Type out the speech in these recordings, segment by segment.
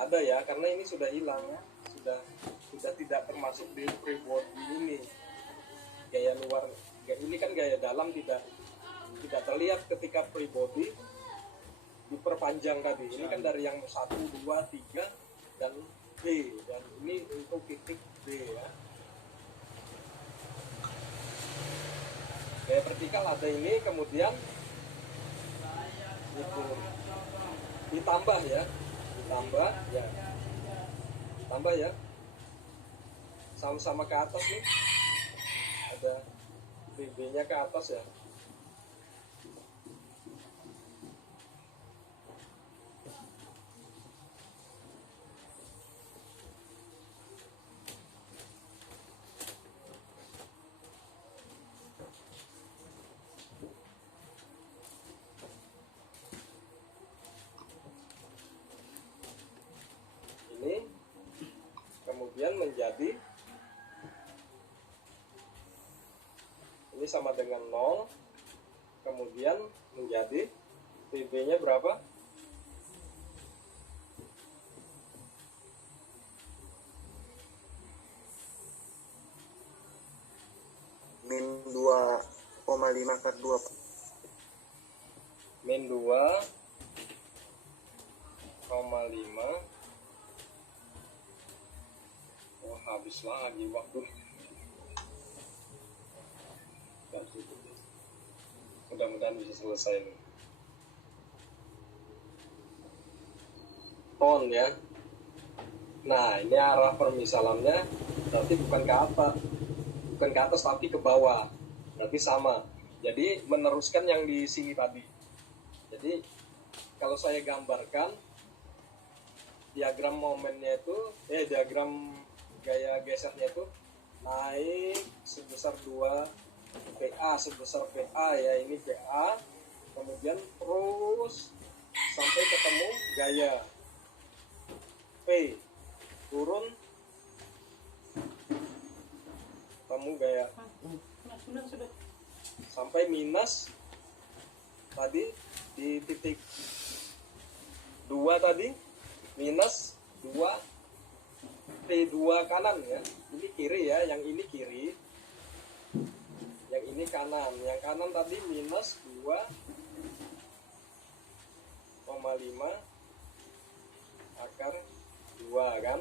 tidak ada ya, karena ini sudah hilang ya, sudah tidak termasuk di free body ini. Gaya luar ini kan gaya dalam tidak terlihat ketika free body diperpanjang tadi. Ini kan dari yang 1, 2, 3 dan B, dan ini untuk titik B ya. Gaya vertikal ada ini, kemudian itu ditambah ya, tambah ya, sama-sama ke atas nih, ada BB nya ke atas ya. Ini kemudian menjadi, ini sama dengan 0, kemudian menjadi PB nya berapa? Min 2,5 per 2. Min 2,5. Oh, habis lagi waktu. Mudah-mudahan bisa selesai nih. Ton ya. Nah, ini arah permisalannya berarti bukan ke atas tapi ke bawah. Berarti sama. Jadi meneruskan yang di sini tadi. Jadi kalau saya gambarkan diagram momennya itu, diagram gaya gesernya itu naik sebesar 2 PA, sebesar PA ya, ini PA, kemudian terus sampai ketemu gaya P, turun ketemu gaya sampai minus tadi di titik 2 tadi, minus 2 P2 kanan ya, ini kiri ya, yang ini kiri, yang ini kanan, yang kanan tadi minus 2,5 akar 2 kan.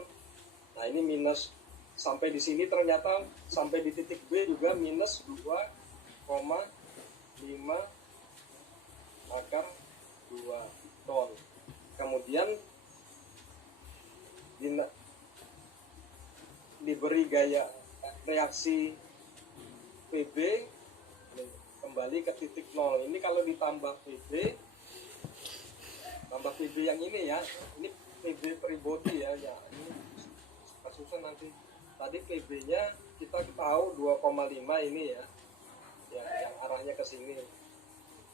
Nah ini minus sampai di sini, ternyata sampai di titik B juga minus 2,5 akar 2 ton. Kemudian diberi gaya reaksi PB kembali ke titik 0. Ini kalau ditambah PB, tambah PB yang ini ya, ini PB free body ya, ini kasusnya nanti. Tadi PB nya kita tahu 2,5 ini ya, yang arahnya ke sini.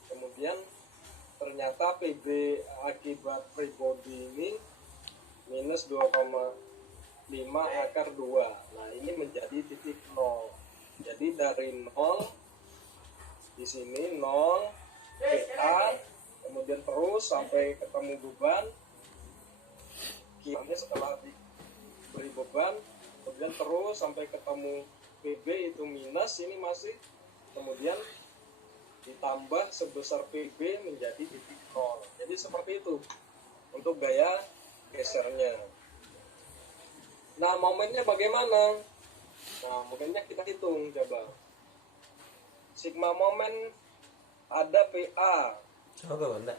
Kemudian ternyata PB akibat free body ini minus 2,5 akar 2. Nah ini menjadi titik 0. Jadi dari 0 di sini 0 PA, kemudian terus sampai ketemu beban. Kiranya setelah diberi beban, kemudian terus sampai ketemu PB itu minus, ini masih, kemudian ditambah sebesar PB menjadi titik 0. Jadi seperti itu untuk gaya gesernya. Nah momennya bagaimana? Nah momennya kita hitung coba. Sigma momen ada PA. Coba enggak?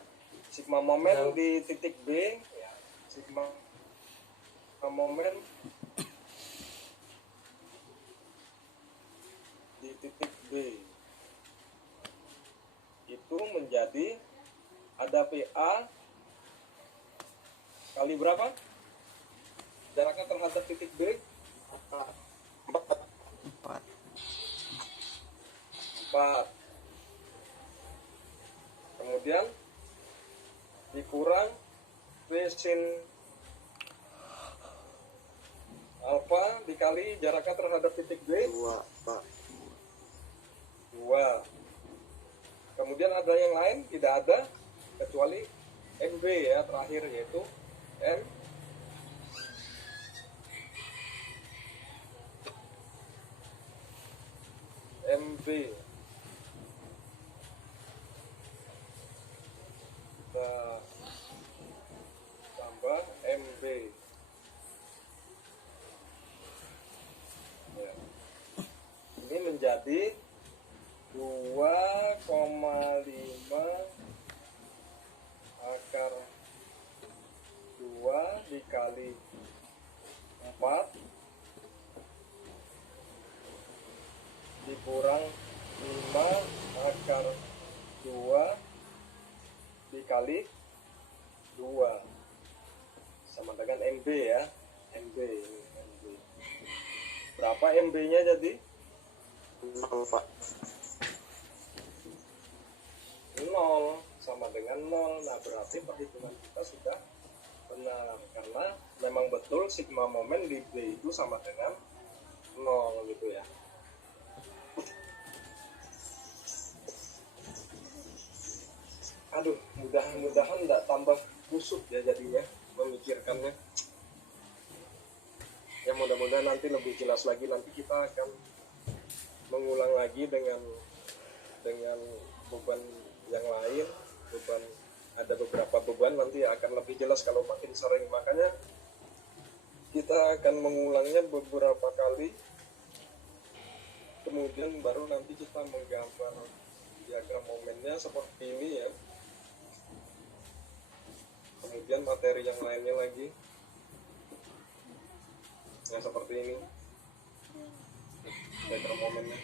Sigma momen di titik B ya. Sigma momen di titik B itu menjadi ada PA kali berapa? Jaraknya terhadap titik B 4. 4. Kemudian dikurang V sin alfa dikali jaraknya terhadap titik B 2, Pak. 2. Kemudian ada yang lain? Tidak ada kecuali NB ya, terakhir yaitu MB. Kita tambah MB. Ya. Ini menjadi 2,5 akar 2 dikali 4 dikurang 5 akar 2 dikali 2 sama dengan MB ya. MB ini MB. Berapa MB-nya jadi? 0 Pak. 0 sama dengan 0. Nah, berarti perhitungan kita sudah benar karena memang betul sigma momen di B itu sama dengan 0 gitu ya. Aduh, mudah-mudahan nggak tambah kusut ya jadinya memikirkannya. Ya mudah-mudahan nanti lebih jelas lagi. Nanti kita akan mengulang lagi dengan beban yang lain. Ada beberapa beban nanti akan lebih jelas kalau makin sering. Makanya kita akan mengulangnya beberapa kali. Kemudian baru nanti kita menggambar diagram momennya seperti ini ya. Kemudian materi yang lainnya lagi ya seperti ini diagram momennya.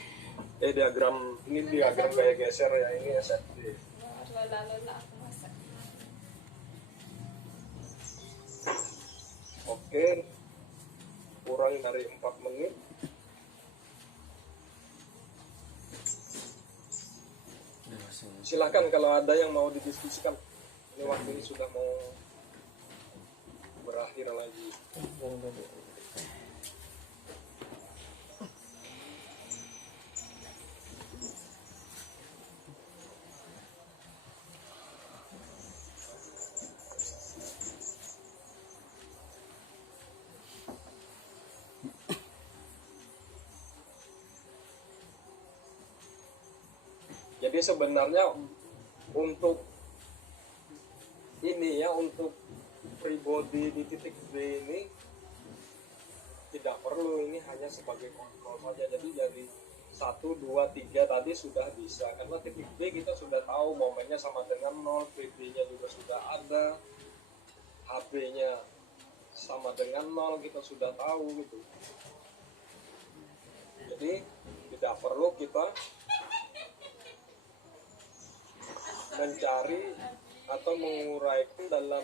Ini diagram kayak geser ya, ini SFD. Oke, kurang dari 4 menit. Silakan kalau ada yang mau didiskusikan. Ini waktu ini sudah mau berakhir lagi. Jadi sebenarnya untuk ini ya, untuk free body di titik B ini tidak perlu, ini hanya sebagai kontrol saja. Jadi dari 1, 2, 3 tadi sudah bisa, karena titik B kita sudah tahu momennya sama dengan 0, PB nya juga sudah ada, HB nya sama dengan 0, kita sudah tahu gitu. Jadi tidak perlu kita mencari atau menguraikan dalam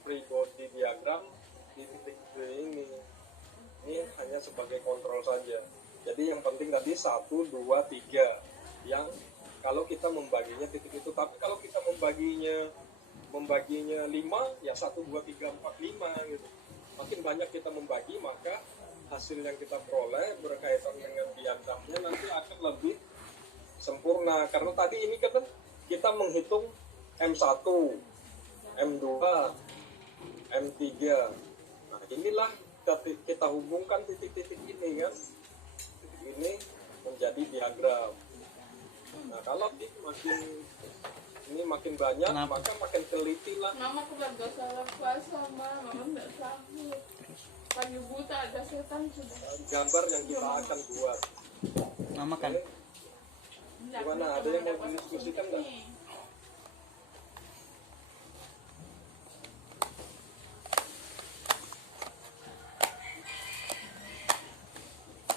free body diagram di titik B ini. Ini hanya sebagai kontrol saja. Jadi yang penting tadi 1, 2, 3 yang kalau kita membaginya titik itu. Tapi kalau kita membaginya 5 ya 1, 2, 3, 4, 5 gitu. Makin banyak kita membagi, maka hasil yang kita peroleh berkaitan dengan diagramnya nanti akan lebih sempurna. Karena tadi ini kan kita menghitung M1, M2, M3. Nah, inilah kita hubungkan titik-titik ini kan. Titik ini menjadi diagram. Nah, kalau makin banyak, maka makin teliti lah. Mama keluarga salah puasa, mama nggak sahur. Pagi buta ada setan sudah. Gambar yang kita akan buat. Mama kan. Gimana? Ada yang mau didiskusikan nggak?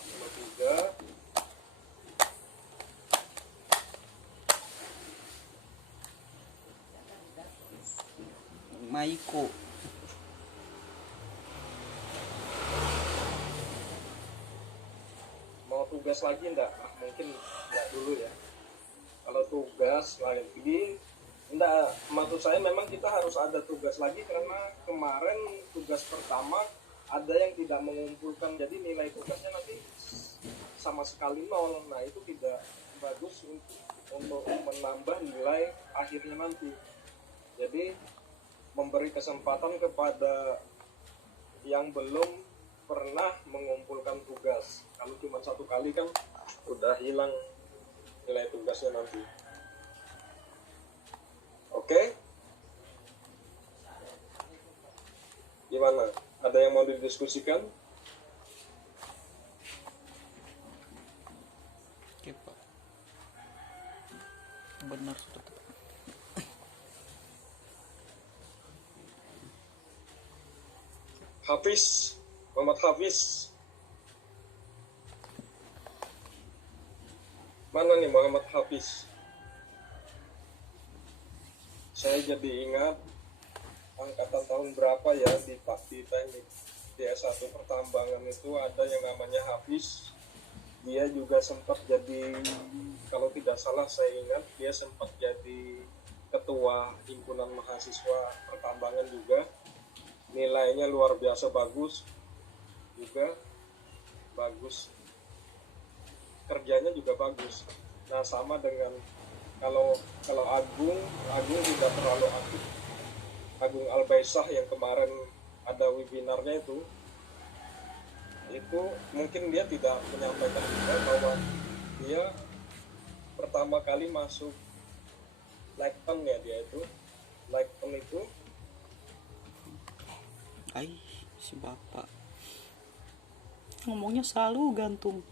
Nomor 3. Maiko. Mau tugas lagi enggak? Mungkin enggak dulu ya. Kalau tugas lagi enggak, maksud saya memang kita harus ada tugas lagi karena kemarin tugas pertama ada yang tidak mengumpulkan, jadi nilai tugasnya nanti sama sekali 0. Nah, itu tidak bagus untuk menambah nilai akhirnya nanti. Jadi memberi kesempatan kepada yang belum pernah mengumpulkan tugas. Kalau cuma 1 kali kan udah hilang nilai tugasnya nanti. Oke? Gimana? Ada yang mau didiskusikan? Oke Pak, benar sudah tepat. Hafiz, Muhammad Hafiz. Mana nih Muhammad Hafiz? Saya jadi ingat angkatan tahun berapa ya di teknik di S1 pertambangan itu ada yang namanya Hafiz. Dia juga sempat jadi, kalau tidak salah saya ingat, dia sempat jadi ketua himpunan mahasiswa pertambangan juga. Nilainya luar biasa bagus juga, bagus, kerjanya juga bagus. Nah sama dengan kalau Agung tidak terlalu aktif. Agung Albaisah yang kemarin ada webinarnya itu mungkin dia tidak menyampaikan juga bahwa dia pertama kali masuk Lekton ya, dia itu Lekton itu Si bapak ngomongnya selalu gantung.